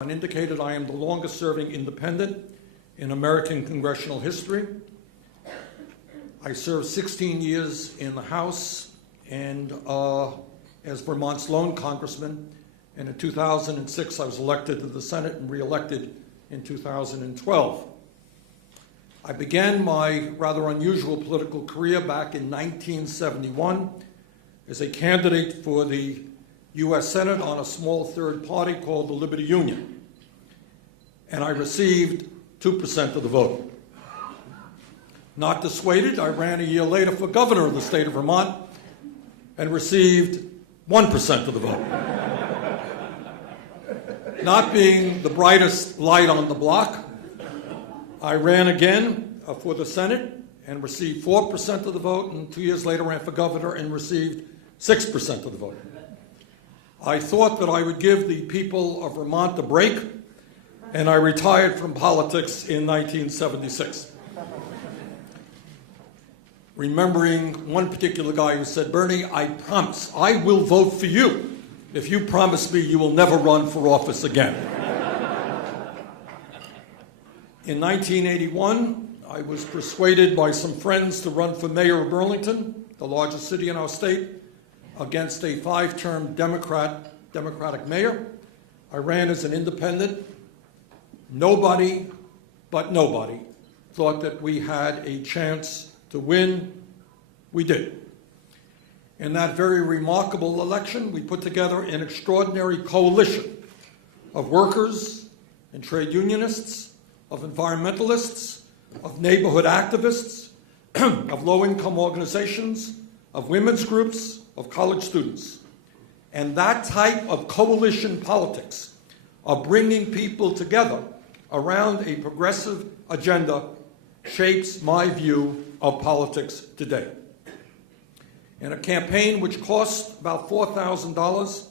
Indicated I am the longest-serving independent in American congressional history. I served 16 years in the House and as Vermont's lone congressman, and in 2006 I was elected to the Senate and re-elected in 2012. I began my rather unusual political career back in 1971 as a candidate for the U.S. Senate on a small third party called the Liberty Union, and I received 2% of the vote. Not dissuaded, I ran a year later for governor of the state of Vermont and received 1% of the vote. Not being the brightest light on the block, I ran again for the Senate and received 4% of the vote, and 2 years later ran for governor and received 6% of the vote. I thought that I would give the people of Vermont a break, and I retired from politics in 1976. Remembering one particular guy who said, "Bernie, I promise I will vote for you if you promise me you will never run for office again." In 1981, I was persuaded by some friends to run for mayor of Burlington, the largest city in our state, against a five-term Democratic mayor. I ran as an independent. Nobody but nobody thought that we had a chance to win. We did. In that very remarkable election, we put together an extraordinary coalition of workers and trade unionists, of environmentalists, of neighborhood activists, of low-income organizations, of women's groups, of college students. And that type of coalition politics of bringing people together around a progressive agenda shapes my view of politics today. In a campaign which cost about $4,000,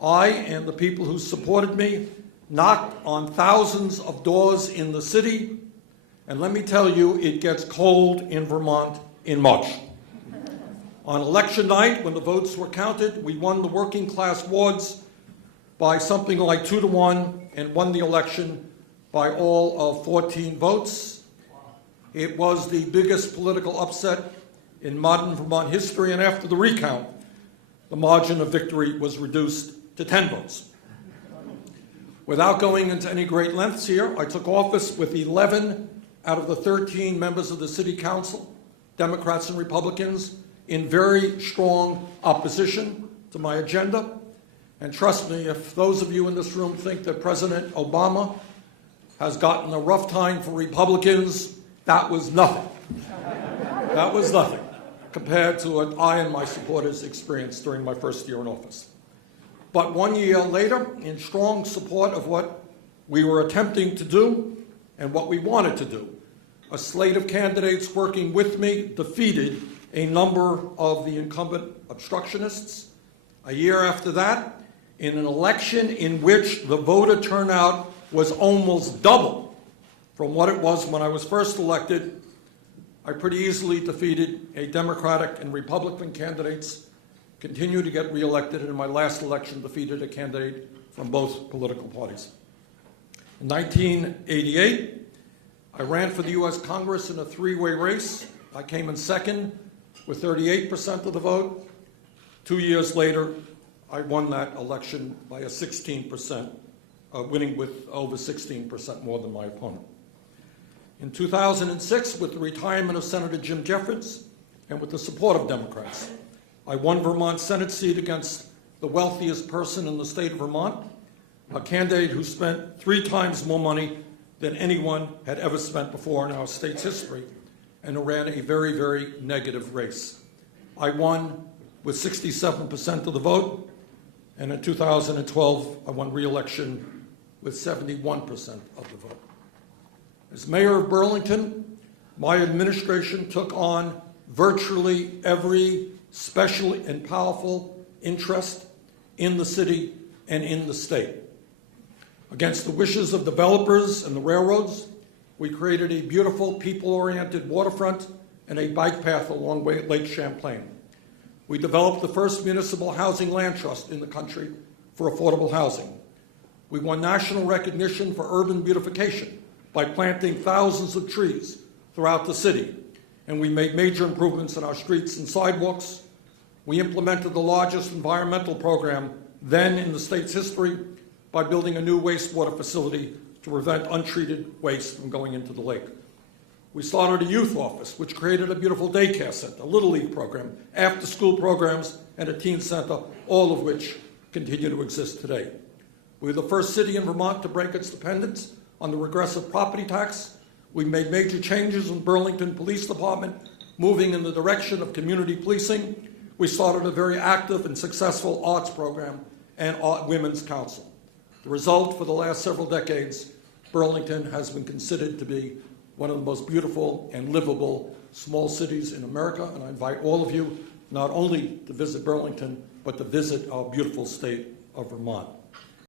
I and the people who supported me knocked on thousands of doors in the city, and let me tell you, it gets cold in Vermont in March. On election night, when the votes were counted, we won the working class wards by something like 2-1 and won the election by all of 14 votes. It was the biggest political upset in modern Vermont history, and after the recount, the margin of victory was reduced to 10 votes. Without going into any great lengths here, I took office with 11 out of the 13 members of the City Council, Democrats and Republicans, in very strong opposition to my agenda. And trust me, if those of you in this room think that President Obama has gotten a rough time for Republicans, that was nothing. That was nothing compared to what I and my supporters experienced during my first year in office. But 1 year later, in strong support of what we were attempting to do and what we wanted to do, a slate of candidates working with me defeated a number of the incumbent obstructionists. A year after that, in an election in which the voter turnout was almost double from what it was when I was first elected, I pretty easily defeated a Democratic and Republican candidates, continued to get reelected, and in my last election defeated a candidate from both political parties. In 1988, I ran for the U.S. Congress in a three-way race. I came in second with 38% of the vote. 2 years later, I won that election by a 16%, winning with over 16% more than my opponent. In 2006, with the retirement of Senator Jim Jeffords and with the support of Democrats, I won Vermont's Senate seat against the wealthiest person in the state of Vermont, a candidate who spent 3 times more money than anyone had ever spent before in our state's history, and who ran a very, very negative race. I won with 67% of the vote, and in 2012, I won re-election with 71% of the vote. As mayor of Burlington, my administration took on virtually every special and powerful interest in the city and in the state. Against the wishes of developers and the railroads, we created a beautiful, people-oriented waterfront and a bike path along Lake Champlain. We developed the first municipal housing land trust in the country for affordable housing. We won national recognition for urban beautification by planting thousands of trees throughout the city, and we made major improvements in our streets and sidewalks. We implemented the largest environmental program then in the state's history by building a new wastewater facility to prevent untreated waste from going into the lake. We started a youth office, which created a beautiful daycare center, a Little League program, after-school programs, and a teen center, all of which continue to exist today. We were the first city in Vermont to break its dependence on the regressive property tax. We made major changes in Burlington Police Department, moving in the direction of community policing. We started a very active and successful arts program and women's council. The result for the last several decades, Burlington has been considered to be one of the most beautiful and livable small cities in America, and I invite all of you not only to visit Burlington, but to visit our beautiful state of Vermont.